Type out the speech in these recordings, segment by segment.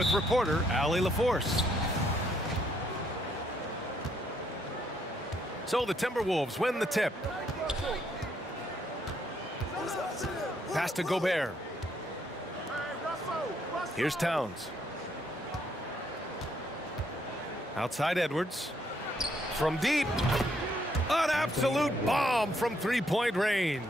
with reporter Allie LaForce. So the Timberwolves win the tip. Pass to Gobert. Here's Towns. Outside Edwards. From deep. An absolute bomb from three-point range.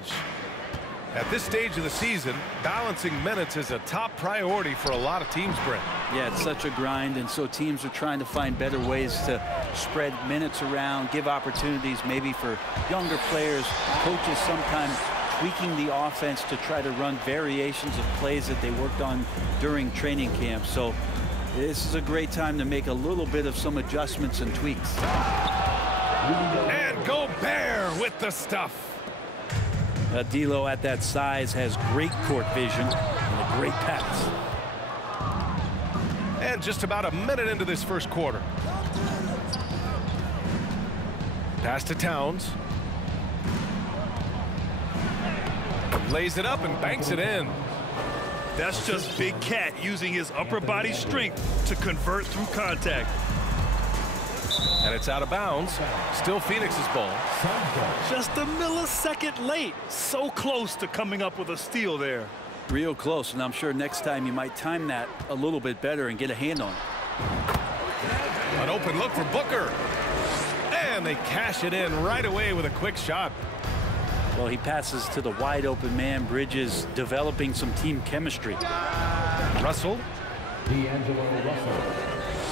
At this stage of the season, balancing minutes is a top priority for a lot of teams, Brent. Yeah, it's such a grind, and so teams are trying to find better ways to spread minutes around, give opportunities maybe for younger players. Coaches sometimes tweaking the offense to try to run variations of plays that they worked on during training camp. So this is a great time to make a little bit of some adjustments and tweaks. And Gobert with the stuff. D'Lo at that size has great court vision and a great pass. And just about a minute into this first quarter. Pass to Towns. Lays it up and banks it in. That's just Big Cat using his upper body strength to convert through contact. And it's out of bounds. Still Phoenix's ball. Just a millisecond late. So close to coming up with a steal there. Real close, and I'm sure next time you might time that a little bit better and get a hand on it. An open look for Booker. And they cash it in right away with a quick shot. Well, he passes to the wide open man. Bridges developing some team chemistry. Russell.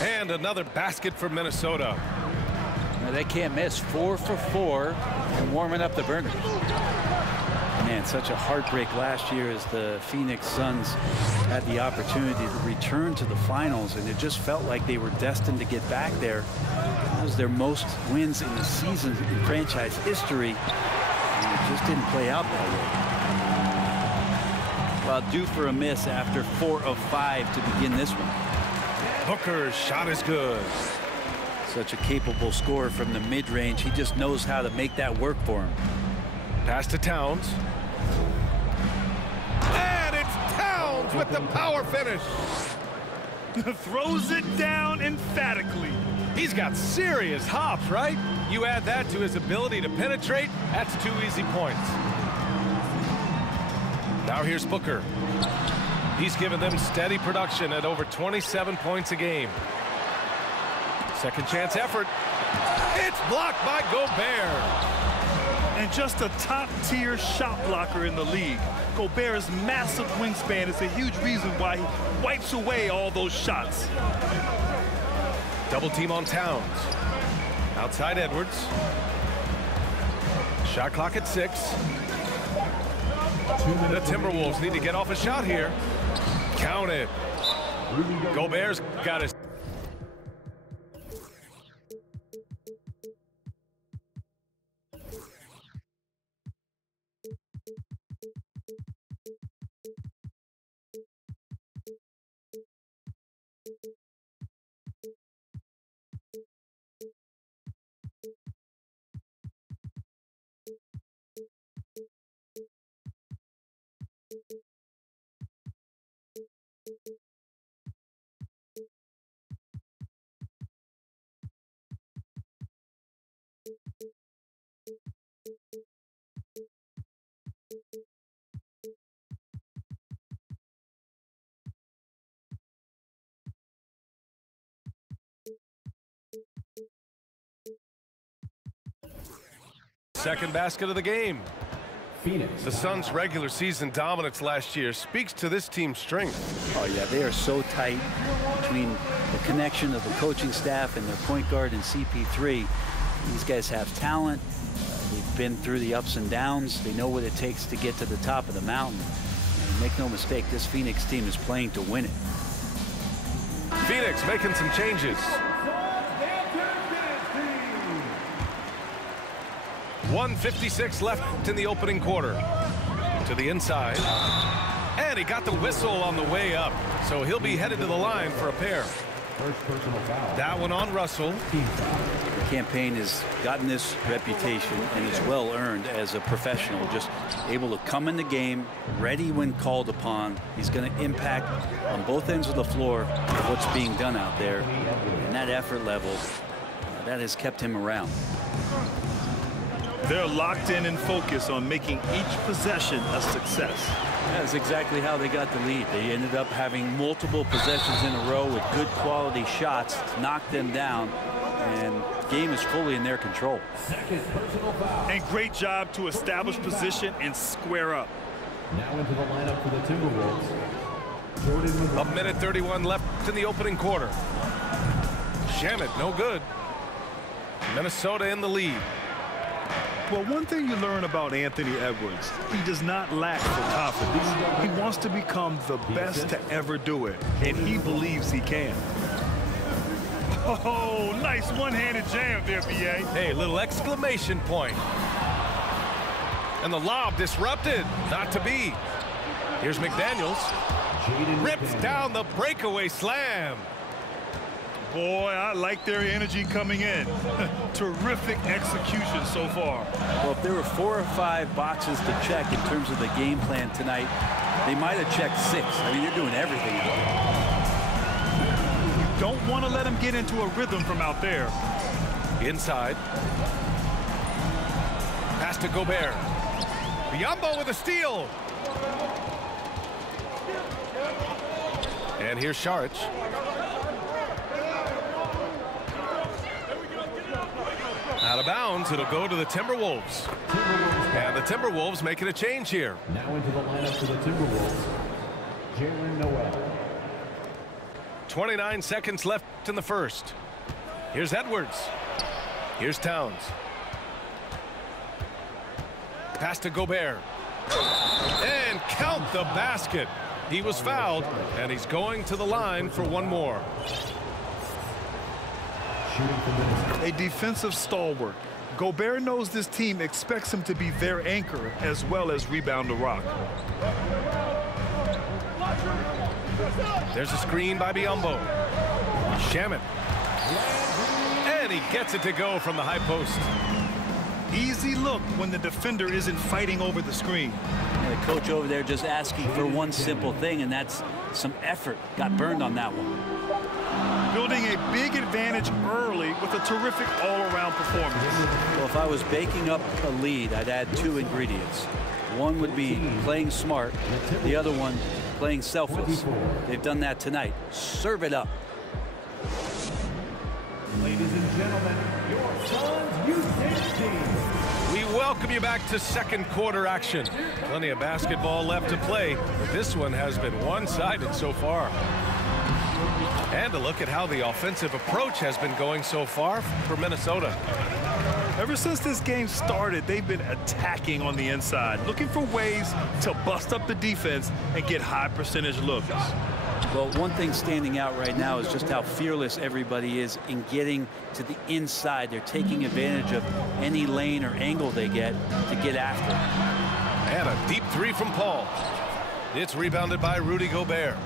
And another basket for Minnesota. Now, they can't miss. 4 for 4 and warming up the burners. Man, such a heartbreak last year as the Phoenix Suns had the opportunity to return to the finals, and it just felt like they were destined to get back there. That was their most wins in the season in franchise history, and it just didn't play out that way. Well, due for a miss after 4 of 5 to begin this one. Booker's shot is good. Such a capable scorer from the mid-range. He just knows how to make that work for him. Pass to Towns. And it's Towns with the power finish. Throws it down emphatically. He's got serious hops, right? You add that to his ability to penetrate, that's 2 easy points. Now here's Booker. He's given them steady production at over 27 points a game. Second chance effort. It's blocked by Gobert. And just a top-tier shot blocker in the league. Gobert's massive wingspan is a huge reason why he wipes away all those shots. Double team on Towns. Outside Edwards. Shot clock at 6. The Timberwolves need to get off a shot here. Count it. Gobert's got his. Second basket of the game. Phoenix. The Suns' regular season dominance last year speaks to this team's strength. Oh, yeah, they are so tight between the connection of the coaching staff and their point guard and CP3. These guys have talent. They've been through the ups and downs. They know what it takes to get to the top of the mountain. And make no mistake, this Phoenix team is playing to win it. Phoenix making some changes. 1:56 left in the opening quarter. To the inside. And he got the whistle on the way up. So he'll be headed to the line for a pair. First personal foul. That one on Russell. campaign has gotten this reputation and is well earned as a professional, just able to come in the game ready when called upon. He's going to impact on both ends of the floor what's being done out there, and that effort level that has kept him around. They're locked in and focused on making each possession a success. That's exactly how they got the lead. They ended up having multiple possessions in a row with good quality shots, knocked them down, and the game is fully in their control. And great job to establish position and square up. Now into the lineup for the Timberwolves. A minute 31 left in the opening quarter. Shamet, no good. Minnesota in the lead. Well, one thing you learn about Anthony Edwards, he does not lack for confidence. He wants to become the best to ever do it, and he believes he can. Oh, nice one-handed jam there, B.A. Hey, little exclamation point. And the lob disrupted. Not to be. Here's McDaniels. Rips down the breakaway slam. Boy, I like their energy coming in. Terrific execution so far. Well, if there were 4 or 5 boxes to check in terms of the game plan tonight, they might have checked 6. I mean, they're doing everything. You don't want to let them get into a rhythm from out there. Inside. Pass to Gobert. Biyombo with a steal. And here's Saric. Out of bounds, it'll go to the Timberwolves. And the Timberwolves making a change here. Now into the lineup for the Timberwolves, Jalen Noel. 29 seconds left in the first. Here's Edwards. Here's Towns. Pass to Gobert. And count the basket. He was fouled, and he's going to the line for one more. A defensive stalwart. Gobert knows this team expects him to be their anchor as well as rebound the rock. There's a screen by Biyombo. Shamet. And he gets it to go from the high post. Easy look when the defender isn't fighting over the screen. And the coach over there just asking for one simple thing, and that's some effort. Got burned on that one. Building a big advantage early with a terrific all-around performance. Well, if I was baking up a lead, I'd add 2 ingredients. One would be playing smart. The other one, playing selfless. They've done that tonight. Serve it up. Ladies and gentlemen, your Suns Youth Team. We welcome you back to second quarter action. Plenty of basketball left to play, but this one has been one-sided so far. And a look at how the offensive approach has been going so far for Minnesota. Ever since this game started, they've been attacking on the inside, looking for ways to bust up the defense and get high percentage looks. Well, one thing standing out right now is just how fearless everybody is in getting to the inside. They're taking advantage of any lane or angle they get to get after. And a deep 3 from Paul. It's rebounded by Rudy Gobert.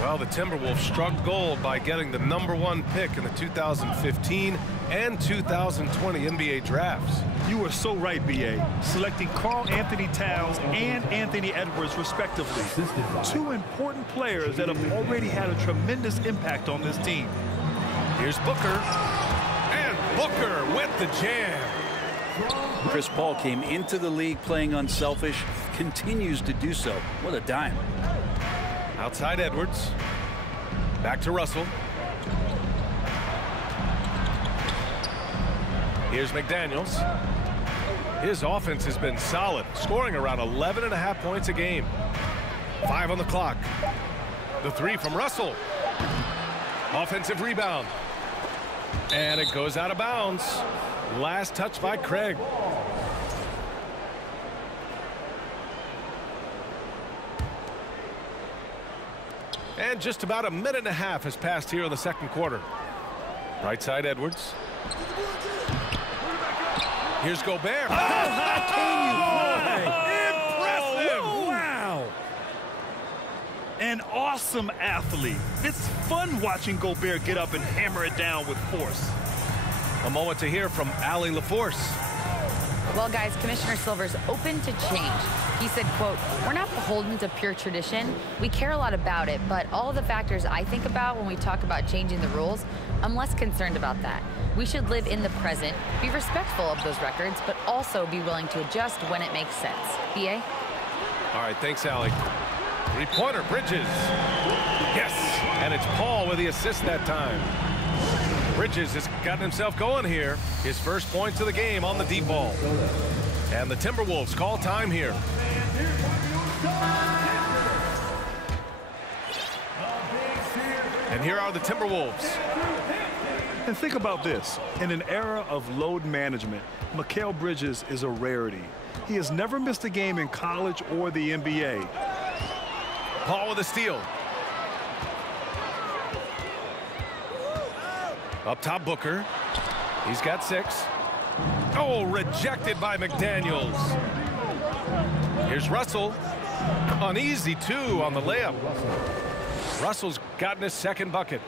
Well, the Timberwolves struck gold by getting the #1 pick in the 2015 and 2020 NBA drafts. You were so right, B.A. Selecting Karl Anthony Towns and Anthony Edwards, respectively. 2 important players that have already had a tremendous impact on this team. Here's Booker. And Booker with the jam. Chris Paul came into the league playing unselfish, continues to do so. What a dime. Outside Edwards. Back to Russell. Here's McDaniels. His offense has been solid, scoring around 11.5 points a game. 5 on the clock. The 3 from Russell. Offensive rebound. And it goes out of bounds. Last touch by Craig. And just about a minute and a half has passed here in the second quarter. Right side Edwards. Here's Gobert. Oh, how can you play? Impressive! Wow! An awesome athlete. It's fun watching Gobert get up and hammer it down with force. A moment to hear from Allie LaForce. Well, guys, Commissioner Silver's open to change. He said, quote, "We're not beholden to pure tradition. We care a lot about it, but all of the factors I think about when we talk about changing the rules, I'm less concerned about that. We should live in the present, be respectful of those records, but also be willing to adjust when it makes sense." BA? All right, thanks, Allie. Three-pointer, Bridges. Yes, and it's Paul with the assist that time. Bridges has gotten himself going here. His first points of the game on the deep ball. And the Timberwolves call time here. And here are the Timberwolves. And think about this. In an era of load management, Mikal Bridges is a rarity. He has never missed a game in college or the NBA. Paul with a steal. Up top, Booker. He's got 6. Oh, rejected by McDaniels. Here's Russell. An easy 2 on the layup. Russell's gotten his second bucket.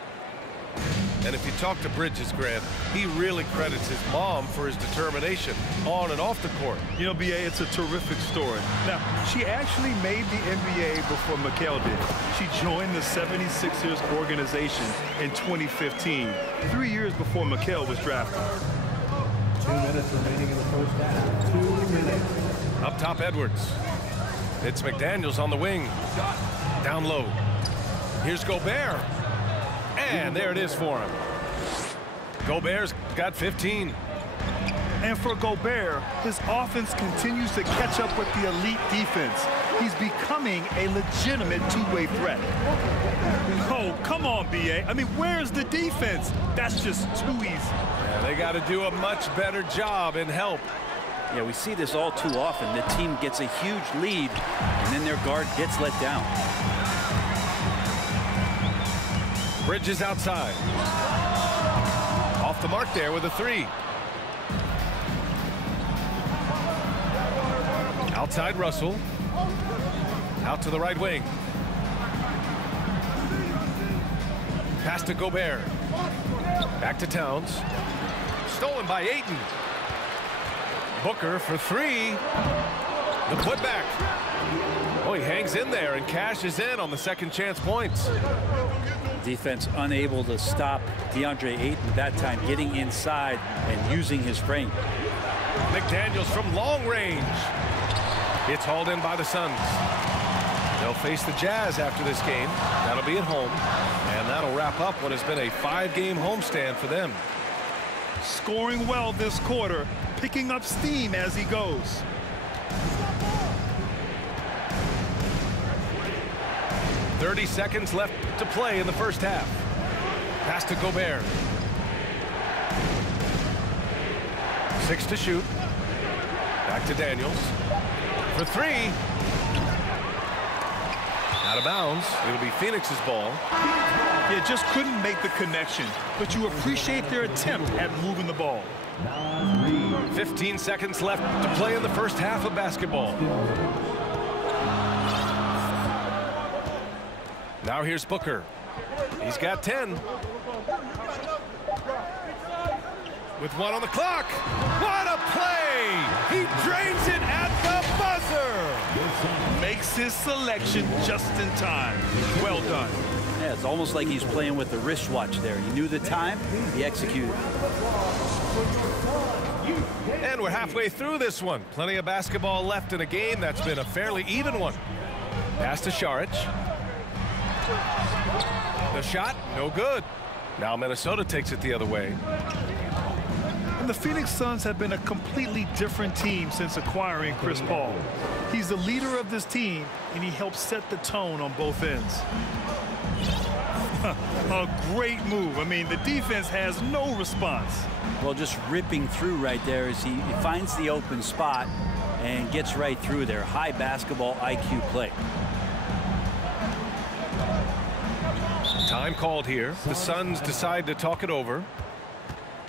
And if you talk to Bridges, Grant, he really credits his mom for his determination on and off the court. You know, BA, it's a terrific story. Now, she actually made the NBA before Mikal did. She joined the 76ers organization in 2015, 3 years before Mikal was drafted. 2 minutes remaining in the first half. 2 minutes. Up top, Edwards. It's McDaniels on the wing. Down low. Here's Gobert. And there it is for him. Gobert's got 15. And for Gobert, his offense continues to catch up with the elite defense. He's becoming a legitimate two-way threat. Oh, come on, BA. I mean, where's the defense? That's just too easy. Yeah, they got to do a much better job in help. Yeah, we see this all too often. The team gets a huge lead, and then their guard gets let down. Bridges outside. Off the mark there with a 3. Outside Russell. Out to the right wing. Pass to Gobert. Back to Towns. Stolen by Ayton. Booker for 3. The putback. Oh, he hangs in there and cashes in on the second chance points. Defense unable to stop DeAndre Ayton that time, getting inside and using his frame. McDaniels from long range. It's hauled in by the Suns. They'll face the Jazz after this game. That'll be at home. And that'll wrap up what has been a 5-game homestand for them. Scoring well this quarter, picking up steam as he goes. .30 seconds left to play in the first half. Pass to Gobert. 6 to shoot. Back to Daniels. For 3. Out of bounds. It'll be Phoenix's ball. Yeah, just couldn't make the connection, but you appreciate their attempt at moving the ball. 15 seconds left to play in the first half of basketball. Now here's Booker. He's got 10. With 1 on the clock. What a play! He drains it at the buzzer. Makes his selection just in time. Well done. Yeah, it's almost like he's playing with the wristwatch there. He knew the time, he executed. And we're halfway through this one. Plenty of basketball left in a game that's been a fairly even one. Pass to Šarić. The shot, no good. Now Minnesota takes it the other way. And the Phoenix Suns have been a completely different team since acquiring Chris Paul. He's the leader of this team, and he helps set the tone on both ends. A great move. I mean, the defense has no response. Well, just ripping through right there as he finds the open spot and gets right through there. High basketball IQ play. Time called here. The Suns decide to talk it over.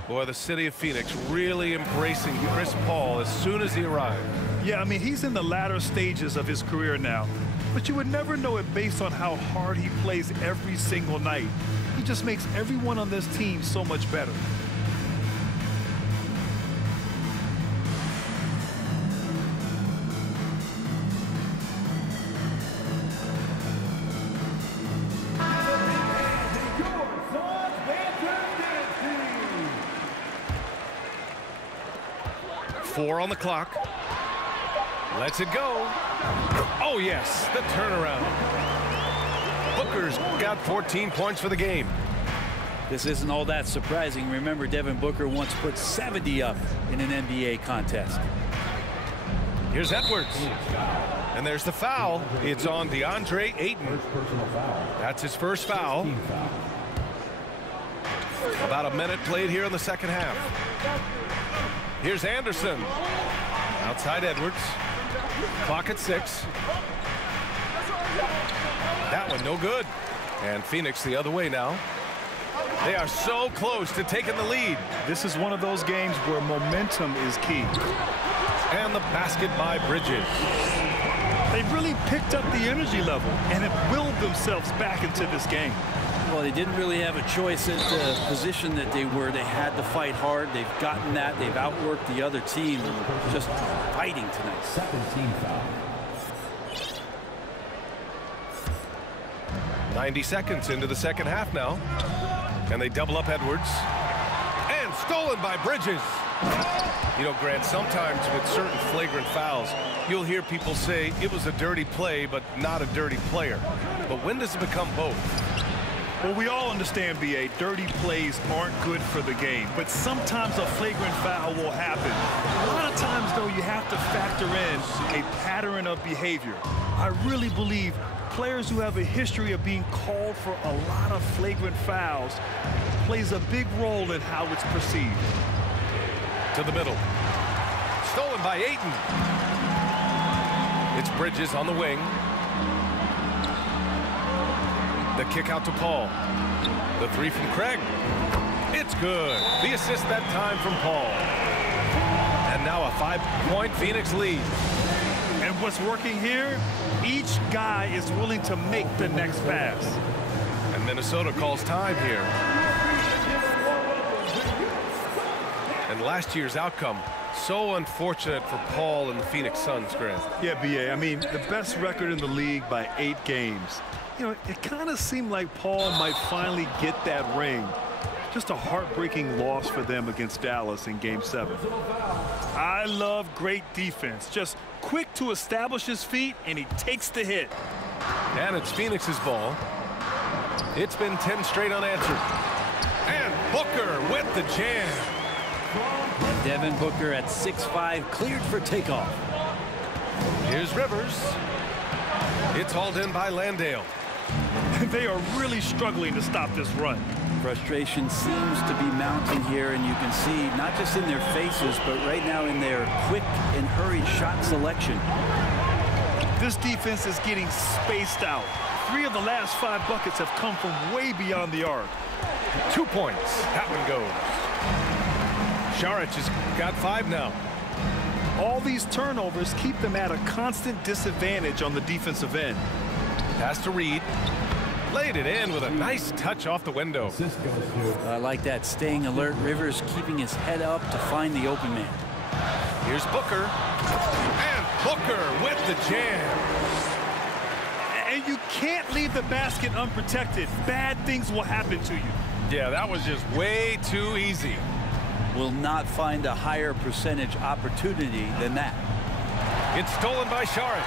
Boy, the city of Phoenix really embracing Chris Paul as soon as he arrived. Yeah, I mean, he's in the latter stages of his career now. But you would never know it based on how hard he plays every single night. He just makes everyone on this team so much better. 4 on the clock. Lets it go. Oh, yes, the turnaround. Booker's got 14 points for the game. This isn't all that surprising. Remember, Devin Booker once put 70 up in an NBA contest. Here's Edwards. And there's the foul. It's on DeAndre Ayton. That's his first foul. About a minute played here in the second half. Here's Anderson. Outside Edwards. Clock at 6. That one no good. And Phoenix the other way now. They are so close to taking the lead. This is one of those games where momentum is key. And the basket by Bridges. They really picked up the energy level and have willed themselves back into this game. Well, they didn't really have a choice at the position that they were. They had to fight hard. They've gotten that. They've outworked the other team. Just fighting tonight. 17 foul. 90 seconds into the second half now. And they double up Edwards. And stolen by Bridges. You know, Grant, sometimes with certain flagrant fouls, you'll hear people say it was a dirty play, but not a dirty player. But when does it become both? Well, we all understand, B.A., dirty plays aren't good for the game, but sometimes a flagrant foul will happen. A lot of times, though, you have to factor in a pattern of behavior. I really believe players who have a history of being called for a lot of flagrant fouls plays a big role in how it's perceived. To the middle. Stolen by Ayton. It's Bridges on the wing. The kick out to Paul. The three from Craig. It's good. The assist that time from Paul. And now a 5-point Phoenix lead. And what's working here? Each guy is willing to make the next pass. And Minnesota calls time here. And last year's outcome, so unfortunate for Paul and the Phoenix Suns, Grant. Yeah, B.A., I mean, the best record in the league by 8 games. You know, it kind of seemed like Paul might finally get that ring. Just a heartbreaking loss for them against Dallas in Game 7. I love great defense. Just quick to establish his feet, and he takes the hit. And it's Phoenix's ball. It's been 10 straight unanswered. And Booker with the jam. And Devin Booker at 6'5", cleared for takeoff. Here's Rivers. It's hauled in by Landale. They are really struggling to stop this run. Frustration seems to be mounting here, and you can see not just in their faces, but right now in their quick and hurried shot selection. This defense is getting spaced out. 3 of the last 5 buckets have come from way beyond the arc. 2 points. That one goes. Saric has got 5 now. All these turnovers keep them at a constant disadvantage on the defensive end. Pass to Reed. Laid it in with a nice touch off the window. I like that, staying alert. Rivers keeping his head up to find the open man. Here's Booker. And Booker with the jam. And you can't leave the basket unprotected. Bad things will happen to you. Yeah, that was just way too easy. Will not find a higher percentage opportunity than that. It's stolen by Saric.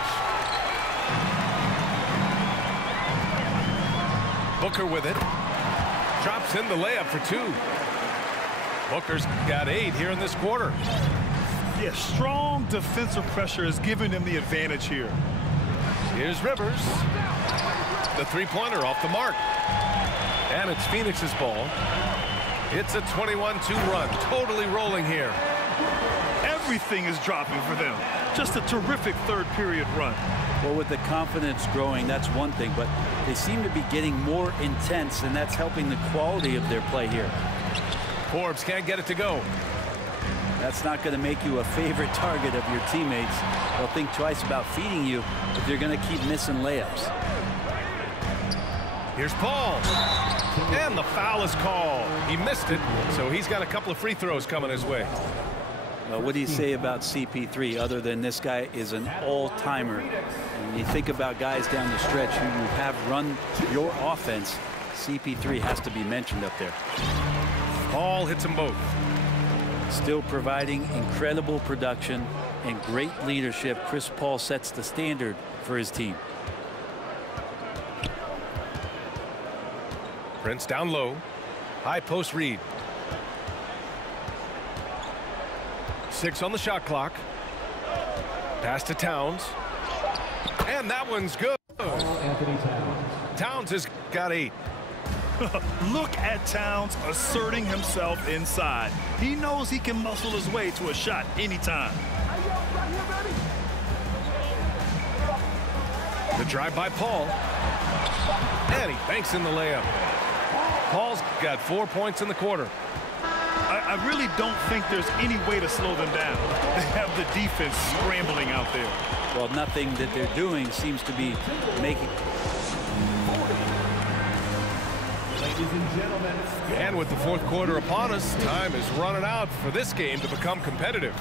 Booker with it. Drops in the layup for 2. Booker's got 8 here in this quarter. Yeah, strong defensive pressure is giving them the advantage here. Here's Rivers. The three-pointer off the mark. And it's Phoenix's ball. It's a 21-2 run. Totally rolling here. Everything is dropping for them. Just a terrific third-period run. Well, with the confidence growing, that's one thing, but they seem to be getting more intense, and that's helping the quality of their play here. Forbes can't get it to go. That's not going to make you a favorite target of your teammates. They'll think twice about feeding you if they're going to keep missing layups. Here's Paul. And the foul is called. He missed it, so he's got a couple of free throws coming his way. Well, what do you say about CP3 other than this guy is an all-timer? When you think about guys down the stretch who have run your offense, CP3 has to be mentioned up there. Paul hits them both. Still providing incredible production and great leadership. Chris Paul sets the standard for his team. Prince down low. High post read. 6 on the shot clock. Pass to Towns. And that one's good. Anthony Towns. Towns has got 8. Look at Towns asserting himself inside. He knows he can muscle his way to a shot anytime. The drive by Paul. And he banks in the layup. Paul's got 4 points in the quarter. I really don't think there's any way to slow them down. They have the defense scrambling out there. Well, nothing that they're doing seems to be making. Ladies and gentlemen. And with the fourth quarter upon us, time is running out for this game to become competitive.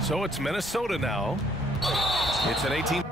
So it's Minnesota now. It's an 18.